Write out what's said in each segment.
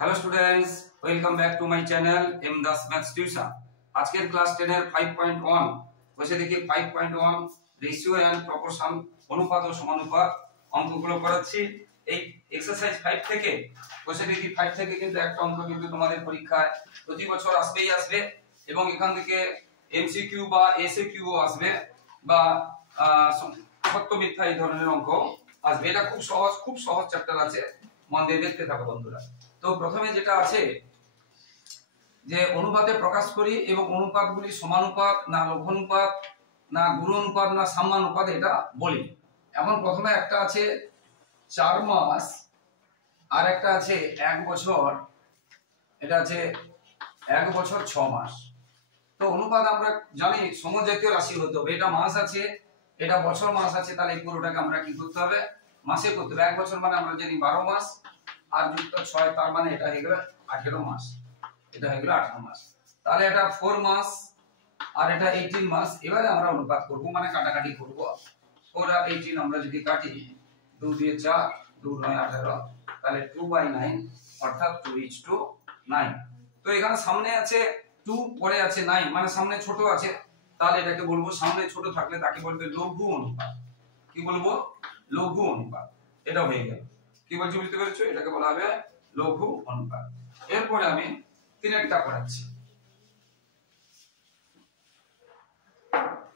Hello students, welcome back to my channel M Das maths tuition. আজকের class 10 এর 5.1 বসে দেখি 5.1 রেশিও এন্ড প্রপোর্শন, অনুপাত ও সমানুপাত অঙ্কগুলো করাচ্ছি। এই এক্সারসাইজ 5 থেকে বসে দেখি 5 থেকে কিন্তু একটা অঙ্ক কিন্তু তোমাদের পরীক্ষায় প্রতি বছর আসবেই আসবে, এবং এখান থেকে এমসিকিউ বা এসএকিউ আসবে, বা সত্য মিথ্যা এই ধরনের অঙ্ক আসবে। এটা খুব সহজ চ্যাপ্টার আছে, মন দিয়ে দেখতে থাকো বন্ধুরা। তো প্রথমে যেটা আছে যে অনুপাতে প্রকাশ করি, এবং অনুপাতগুলি সমানুপাত না লঘানুপাত না গুণানুপাত না সাম্যানুপাত এটা বলি। এখন প্রথমে একটা আছে 4 মাস আর একটা আছে 1 বছর, এটা আছে 1 বছর 6 মাস। তো অনুপাত আমরা জানি সমজাতীয় রাশি হতে হবে, এটা মাস আছে এটা বছর মাস আছে, তাহলে এই পুরোটাকে আমরা কি করতে হবে, মাসে করতে হবে। 1 বছর মানে আমরা জানি 12 মাস আর যুক্ত 6, তার মানে এটা হয়ে গেল 18 মাস, এটা হয়ে গেল 18 মাস। তাহলে এটা 4 মাস আর এটা 18 মাস। এবারে আমরা অনুপাত করব, মানে কাটাকাটি করব। 4 আর 18 আমরা যদি কাটি, 2 দিয়ে 4, 2 9 18, তাহলে 2/9 অর্থাৎ 2:9। তো এখানে সামনে আছে 2, পরে আছে 9, মানে সামনে ছোট আছে, তাহলে এটাকে বলবো, সামনে ছোট থাকলে তাকে বলবে লঘু অনুপাত। কি বলবো? লঘু অনুপাত। এটা হয়ে গেল। কি বলছি বুঝতে পেরেছো? এটাকে বলা হবে লঘু অনুপাত। এরপরে আমি তিনেরটা করাচ্ছি।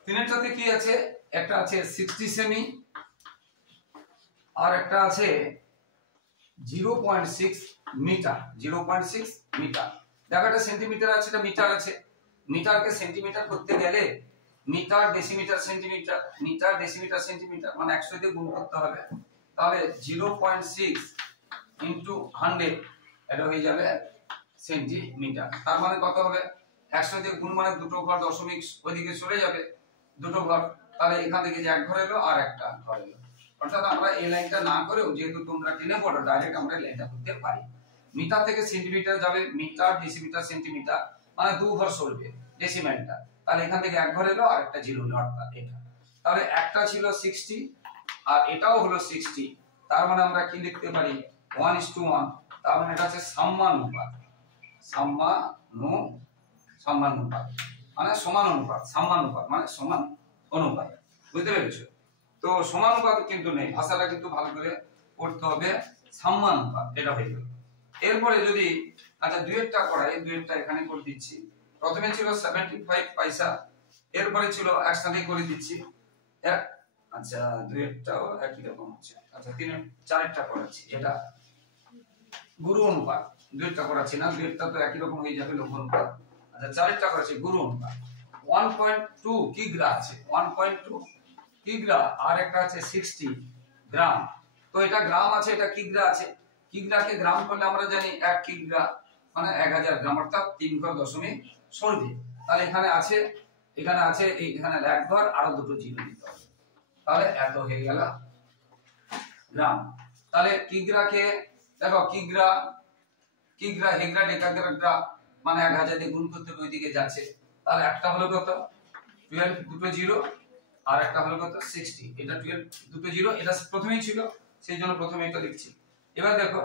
তিনেরটাতে কি আছে, একটা আছে 60 সেমি আর একটা আছে 0.6 মিটার। 0.6 মিটার। দেখো এটা সেন্টিমিটার আছে, এটা মিটার আছে। মিটারকে সেন্টিমিটার করতে গেলে metre decimetre centimetre, metre decimetre centimetre, মানে 100 দিয়ে গুণ করতে হবে। তাহলে 0.6 ইনটু 100, এটা হয়ে যাবে সেন্টিমিটার। তার মানে কত হবে, 100 দিয়ে গুণ মানে দুটো ঘর দশমিক ওইদিকে চলে যাবে, দুটো ঘর। তাহলে এখান থেকে যে এক ঘর এলো আর একটা ঘর এলো, অর্থাৎ আমরা এই লাইনটা না করেও, যেহেতু তোমরা টেনে পড়ো, ডাইরেক্ট আমরা এই লাইনটা করতে পারি। মিটার থেকে সেন্টিমিটার যাবে, মিটার ডেসিমিটার সেন্টিমিটার, মানে দু ঘর সরবে ডেসিমেলটা। তাহলে এখান থেকে এক ঘর এলো আর একটা জিরো হলো, অর্থাৎ এটা। তাহলে একটা ছিল 60 আর এটাও হলো 60, তার মানে আমরা কি লিখতে পারি, 1:1। তার মানে এটা হচ্ছে সাম্যানুপাত। সাম্যানুপাত মানে সমান অনুপাত, সাম্যানুপাত মানে সমান অনুপাত। বুঝতে পেরেছো? তো সমানুপাত কিন্তু নেই, ভাষাটা কিন্তু ভালো করে পড়তে হবে। সাম্যানুপাত এটা হয়ে গেল। এরপরে যদি আচ্ছা দুইয়েরটা করাই, দুইয়েরটা এখানে করে দিচ্ছি। প্রথমে ছিল 75 পয়সা, এরপরে ছিল একসাথে করে দিচ্ছি। আচ্ছা দুইয়েরটাও একই রকম হচ্ছে। আচ্ছা চারেরটা করাচ্ছি, এটা গুরু অনুপাত। দুইয়েরটা করাচ্ছি না, দুইয়েরটা তো একই রকম হয়ে যাবে, লঘু অনুপাত। আচ্ছা চারেরটা করাচ্ছি গুরু অনুপাত। 1.2 কিগ্রা আছে, 1.2 কিগ্রা, আর একটা আছে 60 গ্রাম। তো এটা গ্রাম আছে, এটা কিগ্রা আছে। কিগ্রাকে গ্রাম করলে আমরা জানি 1 কিগ্রা মানে 1000 গ্রাম, অর্থাৎ 3 ঘর দশমিক সরবে। তাহলে এখানে আছে এইখানে এক ঘর, আরো দুটো জিরো দিতে হবে, তাহলে এত হয়ে গেল গ্রাম। তাহলে কিগ্রাকে দেখো, কিগ্রা হেগ্রা ডেকাগ্রা মানে 1000 দিয়ে গুণ করতে হবে, ওইদিকে যাচ্ছে। তাহলে একটা হলো কত, 12, দুটো জিরো, আর একটা হলো কত 60। এটা 12, দুটো জিরো, এটা প্রথমেই ছিল, সেই জন্য প্রথমে এটা লিখছি। এবার দেখো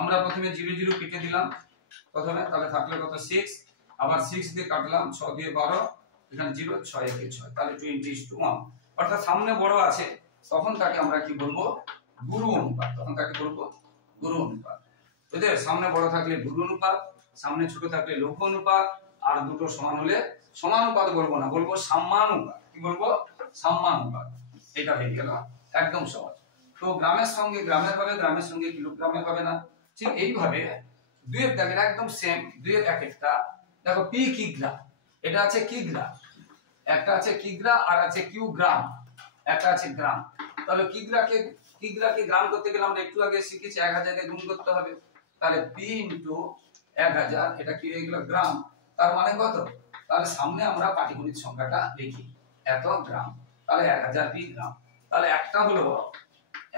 আমরা প্রথমে 0 0 কেটে দিলাম প্রথমে, তাহলে থাকলো কত 6, আবার 6 দিয়ে কাটলাম, 6 দিয়ে 12, এখানে 0, 6 একে 6, তাহলে 20:1। অর্থাৎ সামনে বড় আছে, তখন তাকে আমরা কি বলবো, গুরু অনুপাত। তখন তাকে বলবো গুরু অনুপাত। বুঝলে, সামনে বড় থাকলে গুরু অনুপাত, সামনে ছোট থাকলে লঘু অনুপাত, আর দুটো সমান হলে সমানুপাত বলবো না, বলবো সাম্যানুপাত। কি বলবো? সাম্যানুপাত। এটা হয়ে গেল একদম সহজ। তো গ্রামের সঙ্গে গ্রামের হবে, গ্রামের সঙ্গে কিলোগ্রামের হবে না। ঠিক এইভাবে দুইয়ের দেখেন একদম সেম, দুইয়ের এক একটা। দেখো পি কিগ্রা, এটা আছে কিগ্রা, একটা আছে কিগ্রা আর আছে কিউ গ্রাম, একটা আছে গ্রাম। তাহলে কিগ্রাকে গ্রাম করতে গেলে আমরা একটু আগে শিখেছি 1000 দিয়ে গুণ করতে হবে। তাহলে পি ইনটু 1000, এটা কি হয়ে গেল গ্রাম। তার মানে কত, তাহলে সামনে আমরা পাটিগণিত সংখ্যাটা লিখি, এত গ্রাম। তাহলে 1000 পি গ্রাম। তাহলে একটা হলো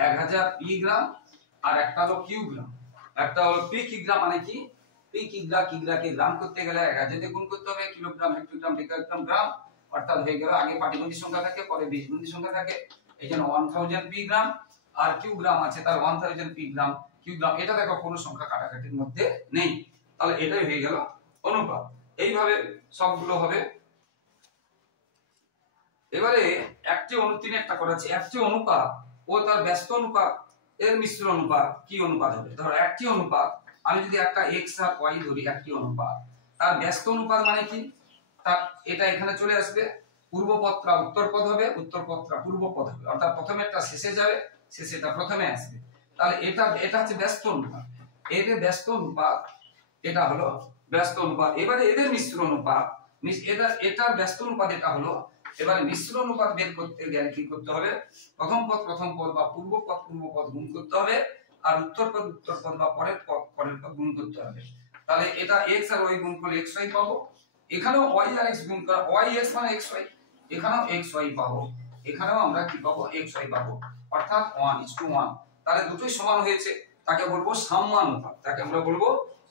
1000 পি গ্রাম আর একটা হলো কিউ গ্রাম। একটা হলো পি কিগ্রা, মানে কি পি কিগ্রাকে গ্রাম করতে গেলে 1000 দিয়ে গুণ করতে হবে, কিলোগ্রাম হেক্টোগ্রাম ডেকাগ্রাম গ্রাম, অর্থাৎ হয়ে গেল আগে পাটিগণিত সংখ্যা থাকে, পরে বীজগণিত সংখ্যা থাকে। এই জন্য 1000 পি গ্রাম, আর কিউ গ্রাম আছে, তার 1000 পি গ্রাম। কিন্তু এটা দেখো কোনো সংখ্যা কাটাকাটির মধ্যে নেই, তাহলে এটাই হয়ে গেল অনুপাত। এইভাবে সবগুলো হবে। এবারে একটি অনুতিনে একটা করাচ্ছি, একটি অনুপাত ও তার ব্যস্ত অনুপাত এর মিশ্র অনুপাত কি অনুপাত হবে? ধরো একটি অনুপাত, আমি যদি একটা x আর y ধরি, একটি অনুপাত, তার ব্যস্ত অনুপাত মানে কি? তার এটা এখানে চলে আসবে, পূর্ব পদটা উত্তর পদ হবে, উত্তর পদটা পূর্ব পদ হবে, অর্থাৎ প্রথমেরটা শেষে যাবে, শেষেরটা প্রথমে আসবে। তাহলে এটা হচ্ছে ব্যস্ত অনুপাত, এর ব্যস্ত অনুপাত, এটা হলো ব্যস্ত অনুপাত। এবারে এদের মিশ্র অনুপাত, এটার ব্যস্ত অনুপাত এটা হলো। এবারে মিশ্র অনুপাত বের করতে গেলে কি করতে হবে? প্রথম পদ বা পূর্ব পদ গুণ করতে হবে, আর উত্তর পদ বা পরের পদ গুণ করতে হবে। তাহলে এটা x আর y গুণ করলে xy পাবো, এখানেও y আর x গুণ করা, yx মানে xy, এখানেও xy পাবো, এখানেও আমরা কি পাবো? xy পাবো, অর্থাৎ 1:1। তাহলে দুটোই সমান হয়েছে, তাকে বলবো সাম্যানুপাত, তাকে আমরা বলবো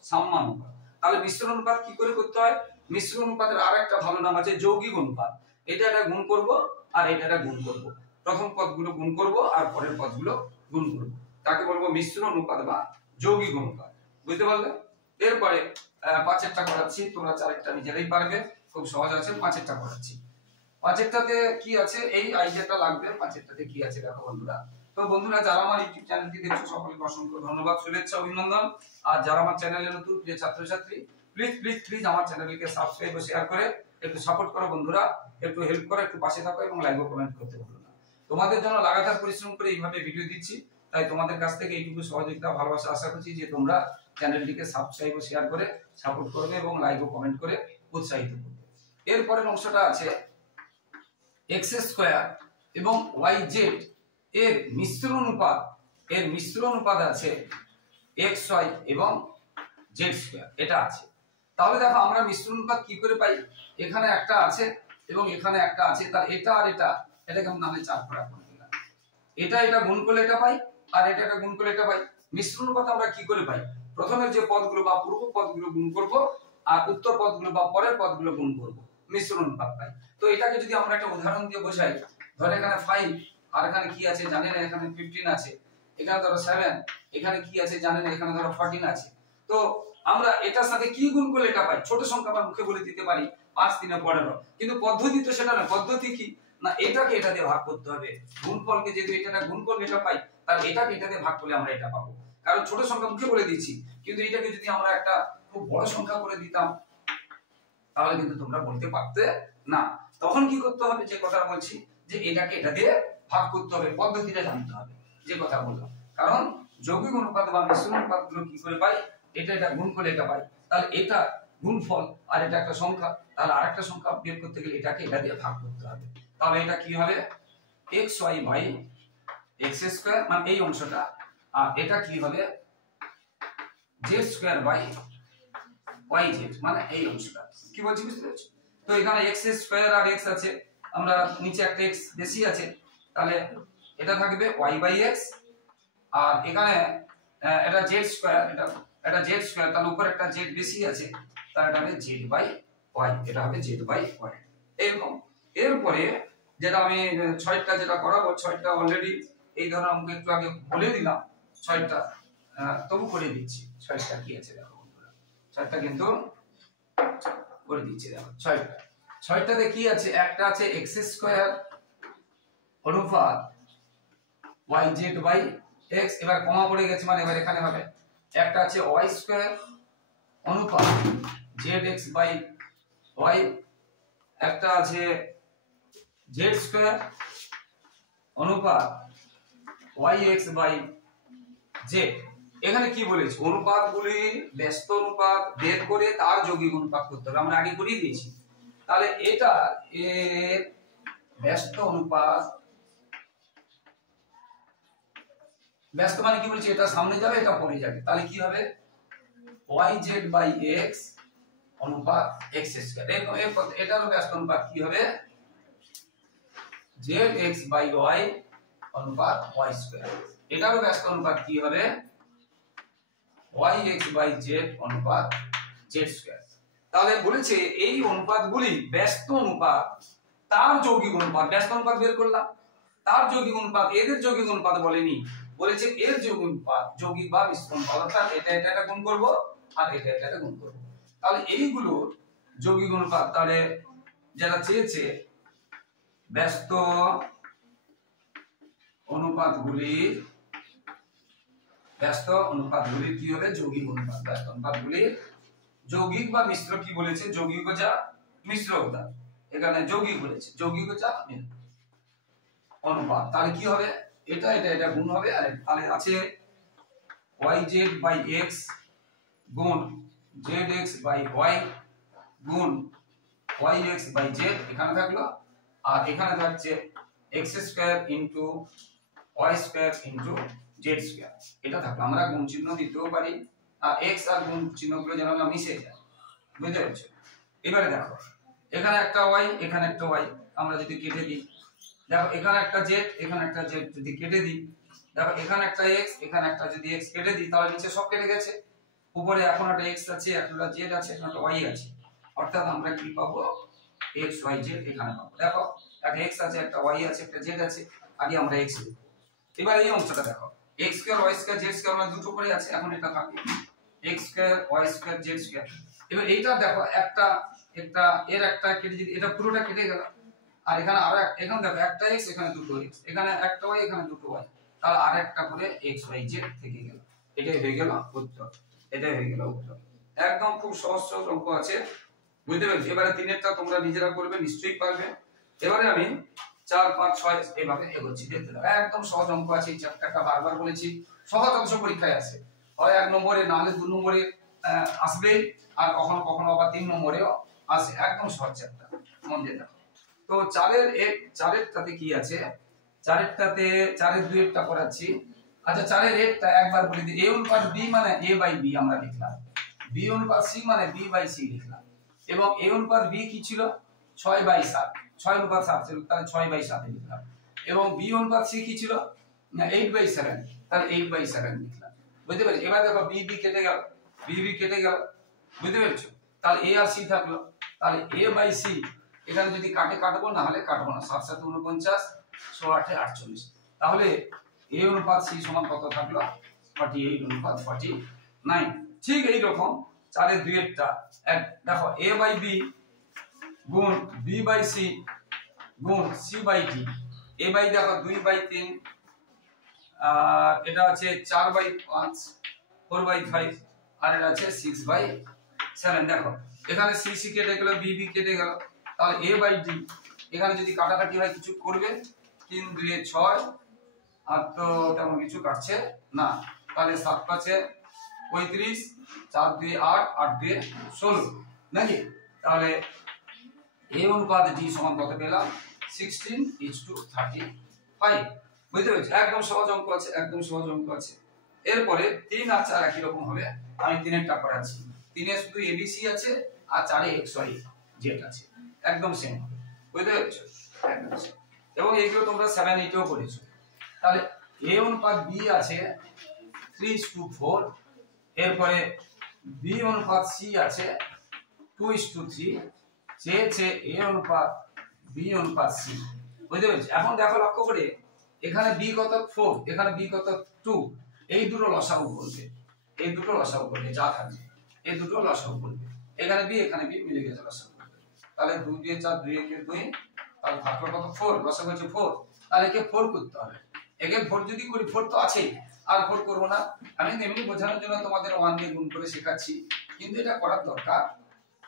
সাম্যানুপাত। তাহলে মিশ্র অনুপাত কি করে করতে হয়? মিশ্র অনুপাতের আরেকটা ভালো নাম আছে যৌগিক অনুপাত। এটা গুণ করব আর এটা গুণ করব, প্রথম পদগুলো গুণ করব আর পরের পদগুলো গুণ করব, তাকে বলবো মিশ্র অনুপাত বা যৌগিক অনুপাত। বুঝতে পারলে? এরপরে পাঁচেরটা করাচ্ছি, তোমরা চারেরটা নিজেরাই পারবে, খুব সহজ আছে। পাঁচেরটা করাচ্ছি, পাঁচেরটাতে কি আছে এই আইডিয়াটা লাগবে। পাঁচেরটাতে কি আছে দেখো বন্ধুরা। তো বন্ধুরা, যারা আমার ইউটিউব চ্যানেলটি দেখছো সকলকে অসংখ্য ধন্যবাদ, শুভেচ্ছা, অভিনন্দন। আর যারা আমার চ্যানেলে নতুন প্রিয় ছাত্রছাত্রী, প্লিজ আমার চ্যানেলটিকে সাবস্ক্রাইব ও শেয়ার করে একটু সাপোর্ট করো বন্ধুরা, একটু হেল্প করো, একটু পাশে থাকো এবং লাইক ও কমেন্ট করতে ভুলো না। তোমাদের জন্য লাগাতার পরিশ্রম করে এইভাবে ভিডিও দিচ্ছি, তাই তোমাদের কাছ থেকে এইটুকু সহযোগিতা ভালোবাসা আশা করছি যে তোমরা চ্যানেলটিকে সাবস্ক্রাইব ও শেয়ার করে সাপোর্ট করবে এবং লাইক ও কমেন্ট করে উৎসাহিত করবে। এরপরের অংশটা আছে x স্কয়ার এবং yz এর মিশ্র অনুপাত, এর মিশ্র অনুপাত আছে xy এবং z স্কয়ার, এটা আছে। তাহলে দেখো আমরা মিশ্র অনুপাত কি করে পাই? এখানে একটা আছে এবং এখানে একটা আছে, তার এটা আর এটাকে আমরা নাহলে 4 ভাগ করে দিলাম, এটা গুণ করলে এটা পাই, আর এটা গুণ করলে এটা পাই। মিশ্র অনুপাত আমরা কি করে পাই? প্রথমের যে পদগুলো বা পূর্ব পদগুলো গুণ করব, আর উত্তর পদগুলো বা পরের পদগুলো গুণ করব, মিশ্র অনুপাত পাই। তো এটাকে যদি আমরা একটা উদাহরণ দিয়ে বোঝাই, ধরে এখানে 5 আর এখানে কি আছে জানেন, এখানে 15 আছে, এখানে ধরো 7, এখানে কি আছে জানেন, এখানে ধরো 14 আছে। তো আমরা এটার সাথে কি গুণ করলে এটা পাই? ছোট সংখ্যা আমরা মুখে বলে দিতে পারি 5 3 15, কিন্তু পদ্ধতি তো সেটা না। পদ্ধতি কি না, এটাকে এটা দিয়ে ভাগ করতে হবে। গুণফলকে যদি এটা গুণ করলে এটা পাই, তাহলে এটাকে এটা দিয়ে ভাগ করলে আমরা এটা পাবো। কারণ ছোট সংখ্যা মুখে বলে দিয়েছি, কিন্তু এটাকে যদি আমরা একটা খুব বড় সংখ্যা করে দিতাম তাহলে কিন্তু তোমরা বলতে পারতে না। তখন কি করতে হবে? যে কথা বলছি যে এটাকে এটা দিয়ে ভাগ করতে হবে, পদ্ধতিটা জানতে হবে, যে কথা বললাম। কারণ যৌগিক অনুপাত বা মিশ্র অনুপাতগুলো কি করে পাই? এটা গুণ করলে এটা পাই, তাহলে এটা গুণফল আর এটা একটা সংখ্যা, তাহলে আরেকটা সংখ্যা বের করতে গেলে এটাকে এটা দিয়ে ভাগ করতে হবে। তাহলে এটা কি হবে? xy বাই x স্কয়ার, মানে এই অংশটা, আর এটা কি হবে? z স্কয়ার বাই yz, মানে এই অংশটা। কি বলছি বুঝতে পেরেছো? তো এখানে x স্কয়ার আর x আছে, আমরা নিচে একটা x বেশি আছে, তাহলে এটা থাকবে y বাই x, আর এখানে এটা z স্কয়ার, এটা z স্কয়ার, তার উপর একটা z বেশি আছে, তাহলে এটা হবে z বাই y, এটা হবে z বাই y। এরকম এরপরে যেটা আমি 6টা যেটা করাবো, 6টা অলরেডি এই ধরনের অঙ্ক একটু আগে বলে দিলাম, 6টা তবু করে দিচ্ছি। 6টা কি আছে দেখো বন্ধুরা, 6টা কিন্তু করে দিচ্ছি দেখো। 6টাতে কি আছে? একটা আছে x স্কয়ার অনুপাত yz বাই x, এবার কমা পড়ে গেছে মানে এবার এখানে হবে। একটা আছে y স্কয়ার অনুপাত zx বাই y, একটা আছে z স্কয়ার অনুপাত yx বাই z। এখানে কি বলেছে? অনুপাতগুলি ব্যস্ত অনুপাত বের করে তার যৌগিক অনুপাত করতে হবে, আমরা আগে করিয়ে দিয়েছি। তাহলে এটা এর ব্যস্ত অনুপাত, ব্যস্ত মানে কি বলছি? এটা সামনে যাবে, এটা পরে যাবে, তাহলে কি হবে? yz বাই x অনুপাত x স্কয়ার। এটারও ব্যস্ত অনুপাত কি হবে? zx বাই y অনুপাত y স্কয়ার। এটারও ব্যস্ত অনুপাত কি হবে? yx বাই z অনুপাত z স্কয়ার। তাহলে বলেছে এই অনুপাতগুলি ব্যস্ত অনুপাত তার যৌগিক অনুপাত, ব্যস্ত অনুপাত বের করলাম, তার যৌগিক অনুপাত, এদের যৌগিক অনুপাত বলেনি, বলেছে এর যৌগিক অনুপাত, যৌগিক বা মিশ্র অনুপাত, অর্থাৎ এটা গুণ করব আর এটা গুণ করব। তাহলে এইগুলো যৌগিক অনুপাত, তাহলে যারা চেয়েছে ব্যস্ত অনুপাতগুলির কি হবে? যৌগিক অনুপাত। ব্যস্ত অনুপাতগুলির যৌগিক বা মিশ্র কি বলেছে? যৌগিক যা মিশ্র হতা, এখানে যৌগিক বলেছে, যৌগিক যা অনুপাত। তাহলে কি হবে? এটা গুণ হবে, আর তাহলে আছে yz বাই x গুণ zx বাই y গুণ yx বাই z, এখানে থাকলো, আর এখানে থাকছে x square into y square into z square, এটা থাকলো। আমরা গুণ চিহ্ন দিতেও পারি, আর x আর গুণ চিহ্নগুলো যেন না মিশে যায়, বুঝতে পারছো? এবারে দেখো এখানে একটা y, এখানে একটা y, আমরা যদি কেটে দিই, দেখো এখানে একটা z, এখানে একটা z যদি কেটে দিই, দেখো এখানে একটা x, এখানে একটা যদি x কেটে দিই, তাহলে নিচে সব কেটে গেছে, উপরে এখন একটা x আছে, একটা z আছে, একটা y আছে, অর্থাৎ আমরা কি পাবো? x y z এখানে পাবো। দেখো একটা x আছে, একটা y আছে, একটা z আছে, আগে আমরা x লিখব। এবার এই অংশটা দেখো, x square y square z square মানে দুটো করে আছে, এখন এটা থাকে x square y square z square. এবার এইটা দেখো একটা এর একটা কেটে দিই, এটা পুরোটা কেটে গেল, আর এখানে আরো এখানে দেখো একটা x, এখানে দুটো x, এখানে একটা y, এখানে দুটো y, তাহলে আরেকটা করে x y z থেকে গেল। এটাই হয়ে গেল উত্তর, এটাই হয়ে গেল উত্তর। একদম খুব সহজ অঙ্ক আছে, বুঝতে পেরেছো? এবারে তিনেরটা তোমরা নিজেরা করবে, নিশ্চয়ই পারবে। এবারে আমি 4 5 6 এইভাবে এগোচ্ছি, দেখতে দাও। একদম সহজ অঙ্ক আছে, এই চ্যাপ্টারটা বারবার বলেছি, সহজ অংশ পরীক্ষায় আসে, হয় 1 নম্বরে, না হলে 2 নম্বরে আসবে, আর কখনো কখনো আবার 3 নম্বরেও আসে। একদম সহজ চ্যাপ্টার, মন দিয়ে দেখো। তো 4এরটাতে কি আছে? 4এরটাতে 4এর 2এরটা করাচ্ছি। আচ্ছা 4এর 1টা একবার বলে দিই। a অনুপাত b মানে a বাই b আমরা লিখলাম, b অনুপাত c মানে b বাই c লিখলাম, এবং a অনুপাত b কি ছিল? 6/7, 6 অনুপাত 7 ছিল, তাহলে 6/7 লিখলাম, এবং b অনুপাত c কি ছিল? না 8/7, তাহলে 8/7 লিখলাম, বুঝতে পেরেছো? এবার দেখো b কেটে গেল, b কেটে গেল, বুঝতে পেরেছো? তাহলে a আর c থাকলো, তাহলে a বাই c এখানে যদি কাটবো, না হলে কাটবো না, 7 7 49, 100 8 48, তাহলে a অনুপাত c সমান কত থাকলো? 48 অনুপাত 49। ঠিক এই রকম 4এর 2এরটা দেখো a বাই b গুণ b বাই c গুণ c by d, a by দেখো 2/3, আর এটা আছে 4/5, 4/5, আর এটা আছে 6/7। দেখো এখানে c c কেটে গেল, b কেটে গেল, তাহলে a বাই d এখানে যদি কাটাকাটি হয় কিছু করবে, 3 2 6, আর তো তেমন কিছু কাটছে না, তাহলে 7 5 35, 4 2 8, 8 2 16, নাকি? তাহলে a অনুপাত d সমান কত পেলাম? 16:35, বুঝতে পেরেছো? একদম সহজ অঙ্ক আছে, একদম সহজ অঙ্ক আছে। এরপরে 3 আর 4 একই রকম হবে, আমি 3এরটা করাচ্ছি। 3 এ শুধু abc আছে, আর 4 এ x y z আছে, একদম সেম হবে, বুঝতে পেরেছো? একদম সেম। এবং এইগুলো তোমরা 7 8 এও করেছো। তাহলে a অনুপাত b আছে 3:4, এরপরে b অনুপাত c আছে 2:3, চেয়েছে a অনুপাত b অনুপাত c, বুঝতে পেরেছো? এখন দেখো লক্ষ্য করে, এখানে b কত? 4, এখানে b কত? 2, এই দুটো লসাগু করবে, এই দুটো লসাগু করবে, যা থাকবে এই দুটো লসাগু করবে, এখানে b এখানে b মিলে গেছে, লসাগু করবে, তাহলে 2 2 4 2 1 2, তাহলে থাকলো কত? 4, লসাগু হচ্ছে 4, তাহলে একে 4 করতে হবে। একে 4 যদি করি, 4 তো আছেই, আর 4 করব না, আমি এমনি বোঝানোর জন্য তোমাদের 1 দিয়ে গুণ করে শেখাচ্ছি, কিন্তু এটা করার দরকার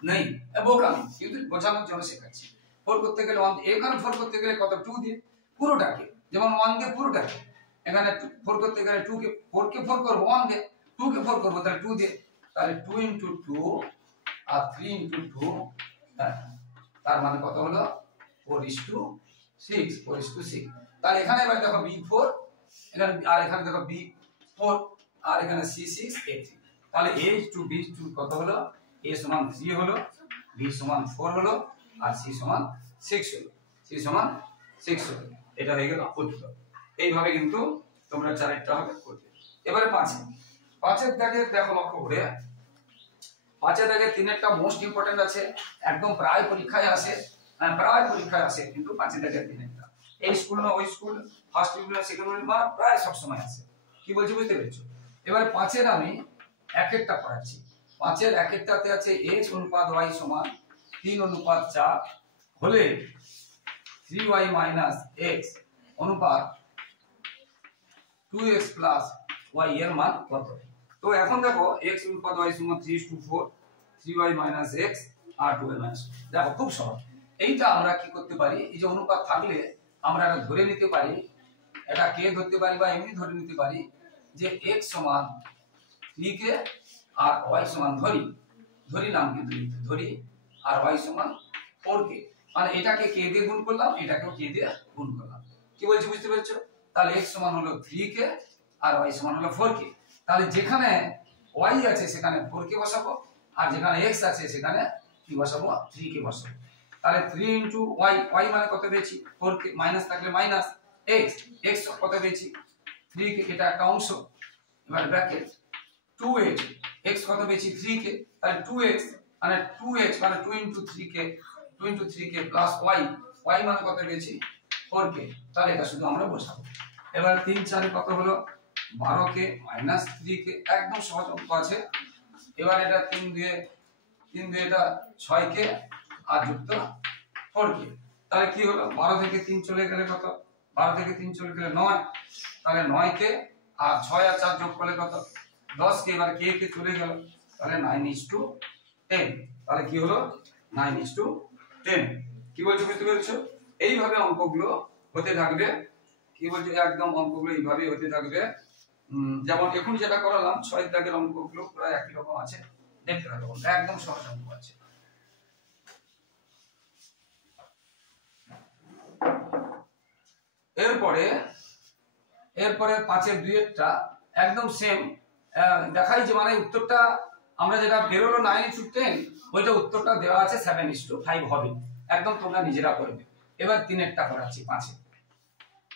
নেই, বোকামি, কিন্তু বোঝানোর জন্য শেখাচ্ছি। 4 করতে গেলে 1, এখানে 4 করতে গেলে কত? 2 দিয়ে পুরোটাকে, যেমন 1 দিয়ে পুরোটাকে, এখানে 4 করতে গেলে 2 কে 4 কে 4 করব, 1 দিয়ে 2 কে 4 করব, তাহলে 2 দিয়ে, তাহলে 2 * 2 আর 3 * 2, তার মানে কত হলো? 4:6, 4:6। তাহলে এখানে এবার দেখো b4, এখানে, আর এখানে দেখো b4, আর এখানে c6 a3, তাহলে a2 b2 কত হলো? a সমান 3 হলো, b সমান 4 হলো, আর c সমান 6 হলো, c সমান 6 হলো। এটা হয়ে গেল উত্তর। এইভাবে কিন্তু তোমরা 4এরটা হবে করবে। এবারে 5এর দাগে দেখো লক্ষ্য করে, 5এর দাগে 3এরটা মোস্ট ইম্পর্টেন্ট আছে, একদম প্রায় পরীক্ষায় আসে, প্রায় পরীক্ষায় আসে, কিন্তু 5এর দাগে 3এরটা, এই স্কুল না ওই school, first division second division, প্রায় সব সময় আসে, কি বলছি বুঝতে পেরেছো? এবার 5 এর আমি এক একটা করাচ্ছি। 5 এর এক একটাতে আছে x অনুপাত y সমান 3:4 হলে 3y - x অনুপাত 2x + y এর মান কত? তো এখন দেখো x অনুপাত y সমান 3:4, 3y - x আর 2y - দেখো খুব সহজ। এইটা আমরা কি করতে পারি, এই যে অনুপাত থাকলে আমরা এটা ধরে নিতে পারি, এটা কে ধরতে পারি বা এমনি ধরে নিতে পারি যে x সমান 3k আর y সমান ধরি নাম কিন্তু ধরি আর y সমান 4k, মানে এটাকে k দিয়ে গুণ করলাম, এটাকেও k দিয়ে গুণ করলাম। কি বলছি বুঝতে পেরেছো? তাহলে x সমান হলো 3k আর y সমান হলো 4k। তাহলে যেখানে y আছে সেখানে 4k বসাবো, আর যেখানে x আছে সেখানে কি বসাবো? 3k বসাবো। তাহলে 3 * y, y মানে কত পেয়েছি? 4k, মাইনাস থাকলে মাইনাস x, x কত পেয়েছি? 3k, এটা একটা অংশ। এবার ব্র্যাকেট 2x, x কত পেয়েছি? 3k, তাহলে 2x মানে 2x মানে 2 * 3k, 2 * 3k plus y, y মানে কত পেয়েছি? 4k। তাহলে এটা শুধু আমরা বসাবো। এবার 3 4 কত হলো? 12k মাইনাস 3k, একদম সহজ অঙ্ক আছে। এবার এটা 3 দিয়ে এটা 6k আর যুক্ত 4k। তাহলে কি হলো? 12 থেকে 3 চলে গেলে কত? 12 থেকে 3 চলে গেলে 9, তাহলে 9k আর 6 আর 4 যোগ করলে কত? 10k। এবার k কে চলে গেল, তাহলে 9:10। তাহলে কি হলো? 9:10। কি বলছো বুঝতে পেরেছো? এইভাবে অঙ্কগুলো হতে থাকবে। কি বলছো? একদম অঙ্কগুলো এইভাবে হতে থাকবে। যেমন এখন যেটা করালাম 6 দাগের অঙ্কগুলো প্রায় একই রকম আছে, দেখতে থাকো, একদম সহজ অঙ্ক আছে। এরপরে 5 এর 2 একটা একদম সেম দেখাই, যে মানে উত্তরটা আমরা যেটা বেরোলো 9:10 ওইটা উত্তরটা দেওয়া আছে 7:5 হবে। একদম তোমরা নিজেরা করবে। এবার 3 একটা করাচ্ছি 5 এ।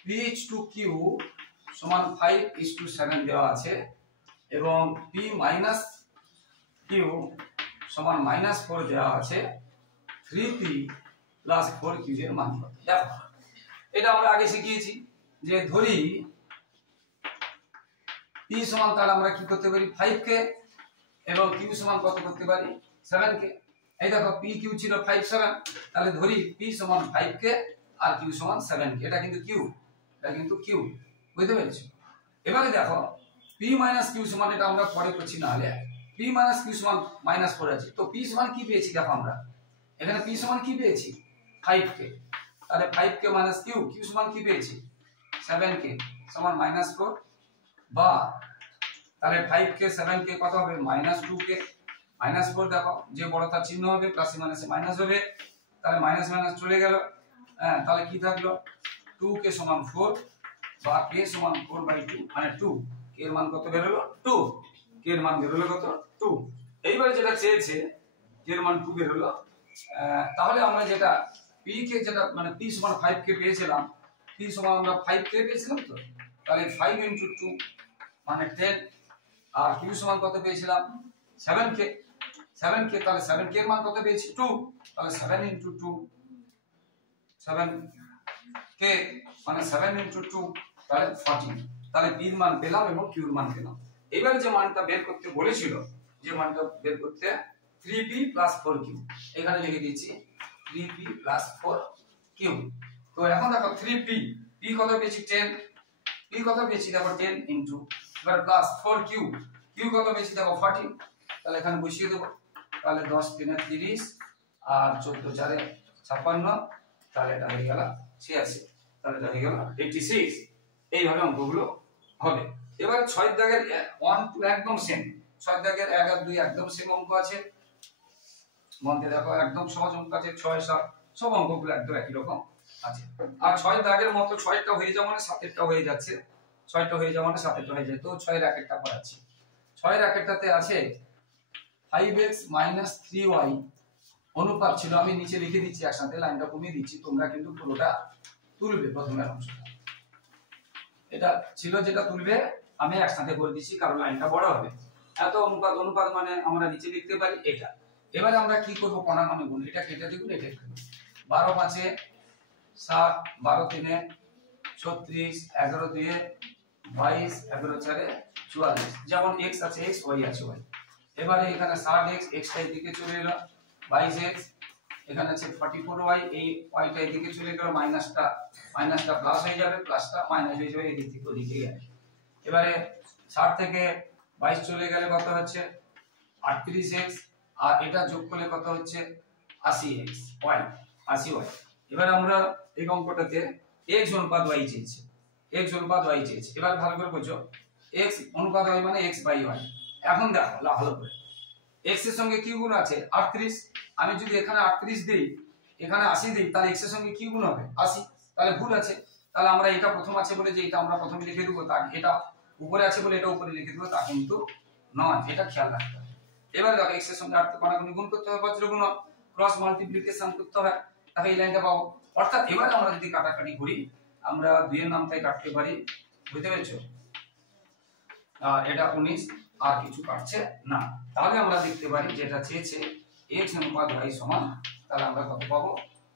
p/q সমান 5:7 দেওয়া আছে এবং p-q সমান -4 দেওয়া আছে। 3p + 4q এর মান কত? দেখো এটা আমরা আগে শিখিয়েছি যে ধরি p সমান, তাহলে আমরা কি করতে পারি? 5k এবং q সমান কত করতে পারি? 7k। এই দেখো p q ছিল 5 7, তাহলে ধরি p সমান 5k আর q সমান 7k। এটা কিন্তু q, বুঝতে পেরেছো? এবারে দেখো p - q সমান, এটা আমরা পরে করছি, না হলে p - q সমান -4 আছে। তো p সমান কি পেয়েছি? দেখো আমরা এখানে p সমান কি পেয়েছি? 5k। তাহলে 5k - q সমান কি পেয়েছি? 7k সমান -4, বা তাহলে 5k 7k কত হবে? -2k। -4 দেখো যে বড়তার চিহ্ন হবে, প্লাসে মাইনাসে মাইনাস হবে, তাহলে মাইনাস মাইনাস চলে গেল। হ্যাঁ, তাহলে কি থাকলো? 2k সমান 4 বা k সমান 4/2 মানে 2। k এর মান কত বেরোলো? 2। k এর মান বেরোলো কত? 2। এইবারে যেটা চেয়েছে k এর মান 2 বেরোলো। তাহলে আমরা যেটা p কে যেটা মানে p সমান 5k পেয়েছিলাম, p সমান আমরা 5k পেয়েছিলাম, তো তাহলে 5 * 2 মানে 10, আর q সমান কত পেয়েছিলাম? 7k। তাহলে 7k এর মান কত পেয়েছি? 2। তাহলে 7 * 2, 7k মানে 7 * 2 তাহলে 14। তাহলে p এর মান পেলাম এবং q এর মান পেলাম। এবারে যে মানটা বের করতে বলেছিল, যে মানটা বের করতে 3p + 4q, এখানে লিখে দিয়েছি 3p + 4q। তো এখন দেখো 3p, p কত পেয়েছি? 10, p কত পেয়েছি? দেখো 10 ইনটু, এবার প্লাস 4q, q কত পেয়েছি? দেখো 14। তাহলে এখানে বসিয়ে দেব। তাহলে 10 × 3 = 30 আর 14 × 4 = 56, তাহলে এটা হয়ে গেল 86, তাহলে এটা হয়ে গেল 86। এইভাবে অঙ্কগুলো হবে। এবার 6 দাগের 1 2 একদম সেম, 6 দাগের 1 আর 2 একদম সেম অঙ্ক আছে। মনে দেখো একদম সহজ অঙ্ক আছে, 6 7 সব অঙ্কগুলো একদম একই রকম আছে। আর 6 দাগের মতো 6টা হয়ে যাওয়া মানে 7টা হয়ে যাচ্ছে, 6টা হয়ে যাওয়া মানে 7টা হয়ে যায়। তো 6 এর একটা পড়াচ্ছি। 6 এর একটাতে আছে 5x - 3y অনুপাত ছিল, আমি নিচে লিখে দিচ্ছি, একসাথে লাইনটা কমিয়ে দিচ্ছি, তোমরা কিন্তু পুরোটা তুলবে। প্রথমের অংশটা এটা ছিল, যেটা তুলবে আমি একসাথে করে দিচ্ছি কারণ লাইনটা বড় হবে। এত অনুপাত মানে আমরা নিচে লিখতে পারি এটা। এবারে আমরা কি করব? কোণা মানে গুণ, এটা কেটে দেব, এটা কেটে দেব। 12 5 60, 12 3 36, 11 2 22 11 4 44, যেমন x আছে x, y আছে y। এবারে এখানে 60x, x টা এদিকে চলে এলো, 22x, এখানে আছে 44y, এই y টা এদিকে চলে গেল, মাইনাসটা প্লাস হয়ে যাবে, প্লাসটা মাইনাস হয়ে যাবে, এদিক থেকে ওদিকে গেলে। এবারে 60 থেকে 22 চলে গেলে কত হচ্ছে 38x, আর এটা যোগ করলে কত হচ্ছে 80x y, 80y। এবার আমরা এই অঙ্কটাতে x অনুপাত y চেয়েছি, x অনুপাত y চেয়েছি। এবার ভালো করে বুঝো, x অনুপাত y মানে x বাই y। এখন দেখো ভালো করে, x এর সঙ্গে কি গুণ আছে 38, আমি যদি এখানে 38 দেই, এখানে 80 দেই, তাহলে x এর সঙ্গে কি গুণ হবে 80, তাহলে ভুল আছে। তাহলে আমরা এটা প্রথম আছে বলে যে এটা আমরা প্রথমে লিখে দেব, তা এটা উপরে আছে বলে এটা উপরে লিখে দেব, তা কিন্তু নয়, এটা খেয়াল রাখতে হবে। এবার দেখো x এর সঙ্গে 8 কোনাকুনি গুণ করতে হবে, বজ্রগুণ ক্রস মাল্টিপ্লিকেশন করতে হবে, তাহলে এই লাইনটা পাবো। অর্থাৎ এবার আমরা যদি কাটাকাটি করি, আমরা 2 এর নামটাই কাটতে পারি, বুঝতে পেরেছো? আর এটা 19, আর কিছু কাটছে না। তাহলে আমরা দেখতে পারি যেটা চেয়েছে x অনুপাত y সমান, তাহলে আমরা কত পাবো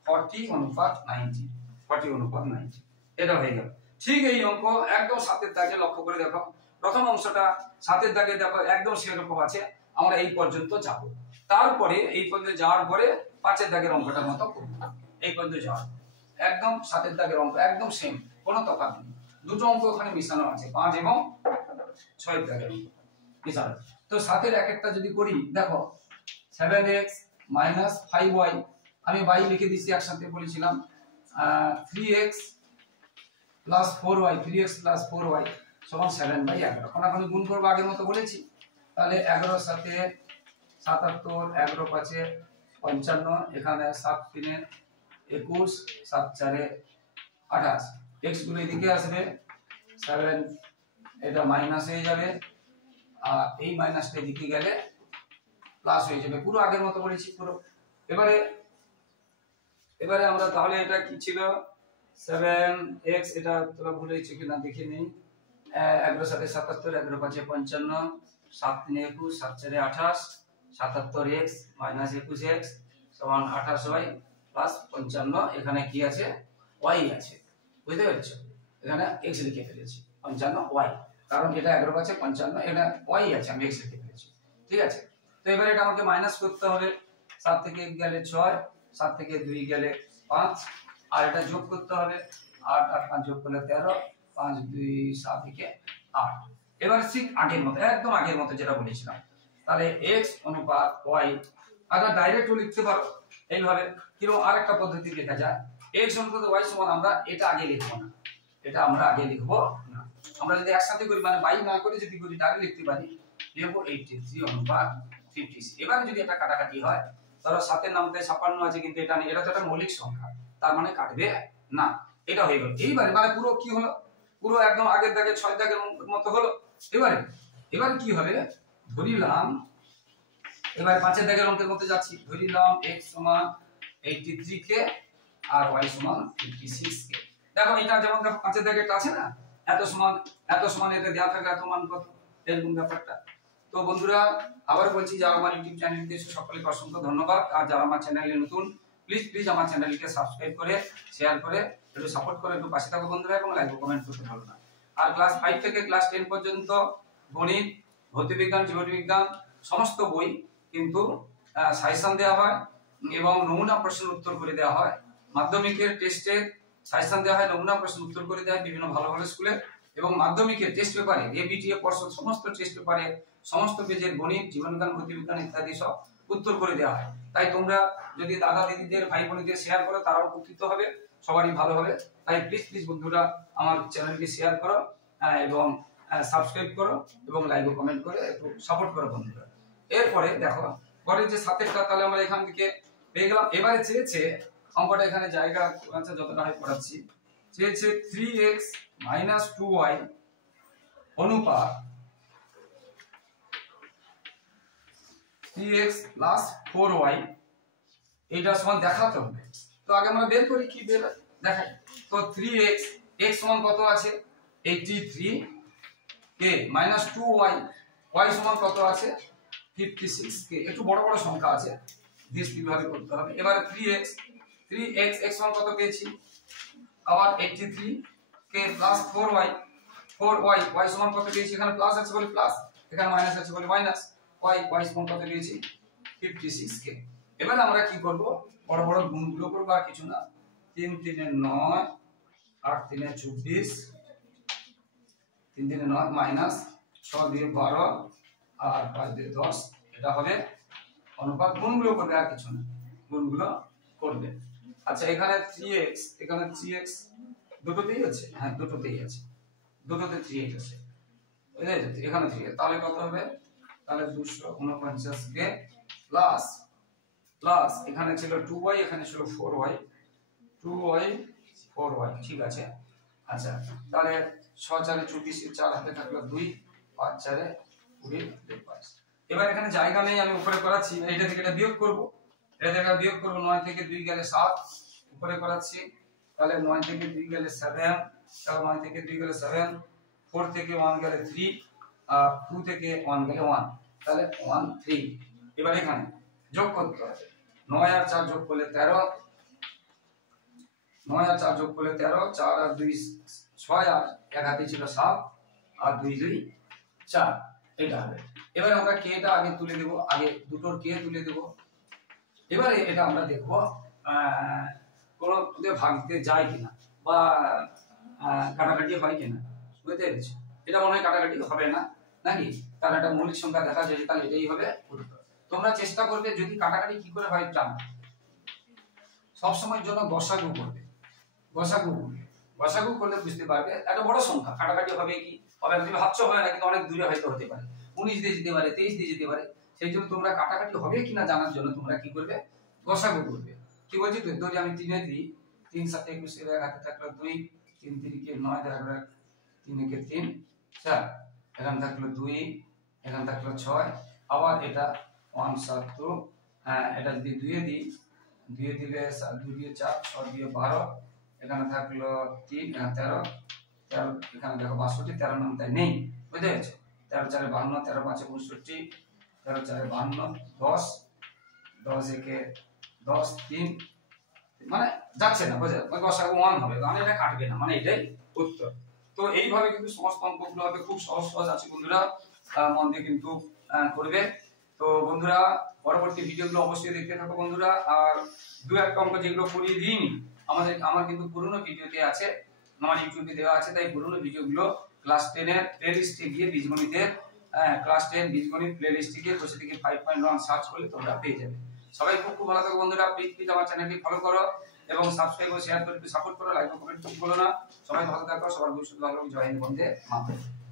40 অনুপাত 90, 40 অনুপাত 90, এটা হয়ে গেল। ঠিক এই অঙ্ক একদম 7 এর দাগে লক্ষ্য করে দেখো, প্রথম অংশটা 7 এর দাগে দেখো একদম সেরকম আছে, আমরা এই পর্যন্ত যাব, তারপরে এই পর্যন্ত যাওয়ার পরে 5 এর দাগের অঙ্কটার মতো করব। এই পর্যন্ত যাওয়ার একদম 7 এর দাগের অঙ্ক একদম সেম, কোনো তফাৎ নেই, দুটো অঙ্ক ওখানে মিশানো আছে, 5 এবং 6 এর দাগের অঙ্ক মিশানো। তো 7 এর এক একটা যদি করি, দেখো 7x - 5y, আমি y লিখে দিচ্ছি একসাথে, বলেছিলাম 3x + 4y, 3x + 4y সমান 7/11। এখন আমি গুণ করব আগের মতো বলেছি, তাহলে 11 এর সাথে 77, 11 × 5 = 55, এখানে 7 × 3 = 21, 7 × 4 = 28, x গুলো এদিকে আসবে, 7 এটা মাইনাস হয়ে যাবে, আর এই মাইনাসটা এদিকে গেলে প্লাস হয়ে যাবে, পুরো আগের মতো বলেছি পুরো। এবারে আমরা তাহলে এটা কি ছিল 7x, এটা তোমরা ভুলে গেছো কিনা দেখে নেই, 11 এর সাথে 77, 11 × 5 = 55, 7 × 3 = 21, 7 × 4 = 28, 77x - 21x সমান 28y + 55, এখানে কি আছে y আছে, বুঝতে পেরেছো? এখানে x লিখে ফেলেছি 55y, কারণ এটা 11 × 5 = 55, এটা y আছে, আমি x লিখে ফেলেছি, ঠিক আছে। তো এবারে এটা আমাকে মাইনাস করতে হবে, 7 থেকে 1 গেলে 6, 7 থেকে 2 গেলে 5, আর এটা যোগ করতে হবে, 8 আর 5 যোগ করলে 13, 5 2 7 থেকে 8। এবার ঠিক আগের মতো, একদম আগের মতো যেটা বলেছিলাম, তাহলে x অনুপাত y, আবার ডাইরেক্টও লিখতে পারো এইভাবে, কিরকম আরেকটা পদ্ধতি লেখা যায়, x অনুপাত y সমান, আমরা এটা আগে লিখবো না, এটা আমরা আগে লিখবো না, আমরা যদি একসাথে করি মানে বাই না করে যদি করি, ডাইরেক্ট লিখতে পারি, লিখবো 83 অনুপাত 56। এবারে যদি এটা কাটাকাটি হয়, ধরো 7 এর নামতে 56 আছে, কিন্তু এটা নেই, এটা তো একটা মৌলিক সংখ্যা, তার মানে কাটবে না, এটা হয়ে গেল। এইবারে মানে পুরো কি হলো, পুরো একদম আগের দাগে 6 দাগের মতো হলো। এবারে কি হবে, ধরিলাম এবারে 5 এর দাগের অঙ্কের মধ্যে যাচ্ছি, ধরিলাম x সমান 83 কে আর y সমান 56 কে। দেখো এটা যেমন দেখো 5 এর দাগেরটা আছে না, এত সমান এটা দেওয়া থাকে, এত মান কত, এরকম ব্যাপারটা। তো বন্ধুরা আবার বলছি, যারা আমার ইউটিউব চ্যানেলকে সকলকে অসংখ্য ধন্যবাদ, আর যারা আমার চ্যানেলে নতুন প্লিজ আমার চ্যানেলকে সাবস্ক্রাইব করে শেয়ার করে একটু সাপোর্ট করে একটু পাশে থাকো বন্ধুরা, এবং লাইক ও কমেন্ট করতে ভুলো না। আর ক্লাস 5 থেকে ক্লাস 10 পর্যন্ত গণিত, ভৌতবিজ্ঞান, জীববিজ্ঞান সমস্ত বই কিন্তু সাজেশন দেওয়া হয় এবং নমুনা প্রশ্নের উত্তর করে দেওয়া হয়। মাধ্যমিকের টেস্টে সাজেশন দেওয়া হয়, নমুনা প্রশ্ন উত্তর করে দেওয়া হয় বিভিন্ন ভালো ভালো স্কুলে, এবং মাধ্যমিকের টেস্ট পেপারে এবিটিএ পর্ষদ সমস্ত টেস্ট পেপারে সমস্ত পেজের গণিত, জীববিজ্ঞান, ভৌতবিজ্ঞান ইত্যাদি সব উত্তর করে দেওয়া হয়। তাই তোমরা যদি দাদা দিদিদের, ভাই বোনদের শেয়ার করো, তারাও উপকৃত হবে, সবারই ভালো হবে। তাই প্লিজ বন্ধুরা আমার চ্যানেলকে শেয়ার করো এবং সাবস্ক্রাইব করো এবং লাইক ও কমেন্ট করে একটু সাপোর্ট করো বন্ধুরা। এরপরে দেখো পরে যে 7এরটা, তাহলে আমরা এখান থেকে পেয়ে গেলাম। এবারে চেয়েছে অঙ্কটা, এখানে জায়গা আছে যতটা হয় পড়াচ্ছি, চেয়েছে 3x - 2y অনুপাত 3x + 4y, এইটা সমান দেখাতে হবে। তো আগে আমরা বের করি, কি বের দেখাই। তো 3x, x সমান কত আছে 83 কে - 2y, y সমান কত আছে 56 কে, একটু বড় বড় সংখ্যা আছে, বিভাবে করতে হবে। এবারে 3x x সমান কত পেয়েছি, আবার 83 কে + 4y, 4y y সমান কত দিয়েছি এখানে প্লাস আছে বলে প্লাস, এখানে মাইনাস আছে বলে মাইনাস, y সমান কত দিয়েছি 56k। এবার আমরা কি করব, বড় বড় গুণগুলো করব, আর কিছু না। 3 3 এ 9, 8 3 এ 24, 3 3 এ 9 মাইনাস 6 দিয়ে 12 আর 5 দিয়ে 10, এটা হবে অনুপাত। গুণগুলো করবে আর কিছু না, গুণগুলো করবে। আচ্ছা এখানে 3x, এখানে 3x দুটোতেই আছে, হ্যাঁ দুটোতেই আছে, দুটোতে 3x আছে, এই যে এখানে 3x, তাহলে কত হবে, তাহলে 249 কে প্লাস প্লাস এখানে ছিল 2y, এখানে ছিল 4y, 2y 4y, ঠিক আছে। আচ্ছা তাহলে 6 4 এ 24, 4 হাতে থাকলো 2, 5 4 এ 20, 22। এবার এখানে জায়গা নেই, আমি উপরে করাচ্ছি, এটা থেকে এটা বিয়োগ করব, এটা থেকে বিয়োগ করব, 9 থেকে 2 গেলে 7, উপরে করাচ্ছি, তাহলে 9 থেকে 2 গেলে 7, তাহলে 9 থেকে 2 গেলে 7, 4 থেকে 1 গেলে 3, আর 2 থেকে 1 গেলে 1, তাহলে 1 3। এবার এখানে যোগ করতে হবে, 9 আর 4 যোগ করলে 13, 9 আর 4 যোগ করলে 13, 4 আর 2 6, আর এক হাতে ছিল 7, আর 2 2 4, এটা হবে। এবার আমরা কে টা আগে তুলে দেব, আগে দুটোর কে তুলে দেব। এবারে এটা আমরা দেখব কোন ভাগ দিতে যায় কিনা বা কাটাকাটি হয় কিনা, বুঝতে পেরেছো? এটা মনে হয় কাটাকাটি হবে না নাকি, কারণ একটা মৌলিক সংখ্যা দেখা যায়, তাহলে এটাই হবে উত্তর। তোমরা চেষ্টা করবে যদি কাটাকাটি কি করে হয় জানো, সব সময়ের জন্য গসাগু করবে, গসাগু করলে বুঝতে পারবে একটা বড় সংখ্যা কাটাকাটি হবে কি হবে না, তুমি ভাবছো হবে না, কিন্তু অনেক দূরে হয়তো হতে পারে, 19 দিয়ে যেতে পারে, 23 দিয়ে যেতে পারে। সেই জন্য তোমরা কাটাকাটি হবে কিনা জানার জন্য তোমরা কি করবে, গসাগু করবে। কি বলছি তো, ধরি আমি 3 এ 3, 3 7 21 এর এক হাতে থাকলো 2, 3 3 কে 9 থাকলো 3 কে 3 4, এখানে থাকলো 2, এখানে থাকলো 6, আবার এটা 1 7 2, এটা যদি 2 এ দিই, 2 এ দিলে 2 দিয়ে 4, 6 দিয়ে 12, এখানে থাকলো 3, 13, 13 এখানে দেখো 62, 13 নাম তাই নেই, বুঝতে পেরেছো? 13 4 52, 13 5 65, 13 4 52, 10 10 একে 10 3, মানে যাচ্ছে না, বুঝে গসাগু 1 হবে, মানে এটা কাটবে না, মানে এটাই উত্তর। তো এইভাবে কিন্তু সমস্ত অঙ্কগুলো হবে, খুব সহজ সহজ আছে বন্ধুরা, মন দিয়ে কিন্তু করবে। তো বন্ধুরা পরবর্তী ভিডিওগুলো অবশ্যই দেখতে থাকো বন্ধুরা, আর দু একটা অঙ্ক যেগুলো করিয়ে দিইনি আমার কিন্তু পুরনো ভিডিওতে আছে, আমার ইউটিউবে দেওয়া আছে, তাই পুরনো ভিডিওগুলো ক্লাস 10 এর প্লেলিস্টে গিয়ে বীজগণিতের ক্লাস 10 বীজগণিত প্লেলিস্টে গিয়ে বসে থেকে 5.1 সার্চ করলে তোমরা পেয়ে যাবে। সবাই খুব খুব ভালো থাকো বন্ধুরা, প্লিজ আমার চ্যানেলটি ফলো করো এবং সাবস্ক্রাইব ও শেয়ার করে সাপোর্ট করো, লাইক ও কমেন্ট করতে ভুলো না। সবাই ভালো থাকো, সবার ভবিষ্যৎ ভালো হোক, জয় হিন্দ, বন্দে মাতরম।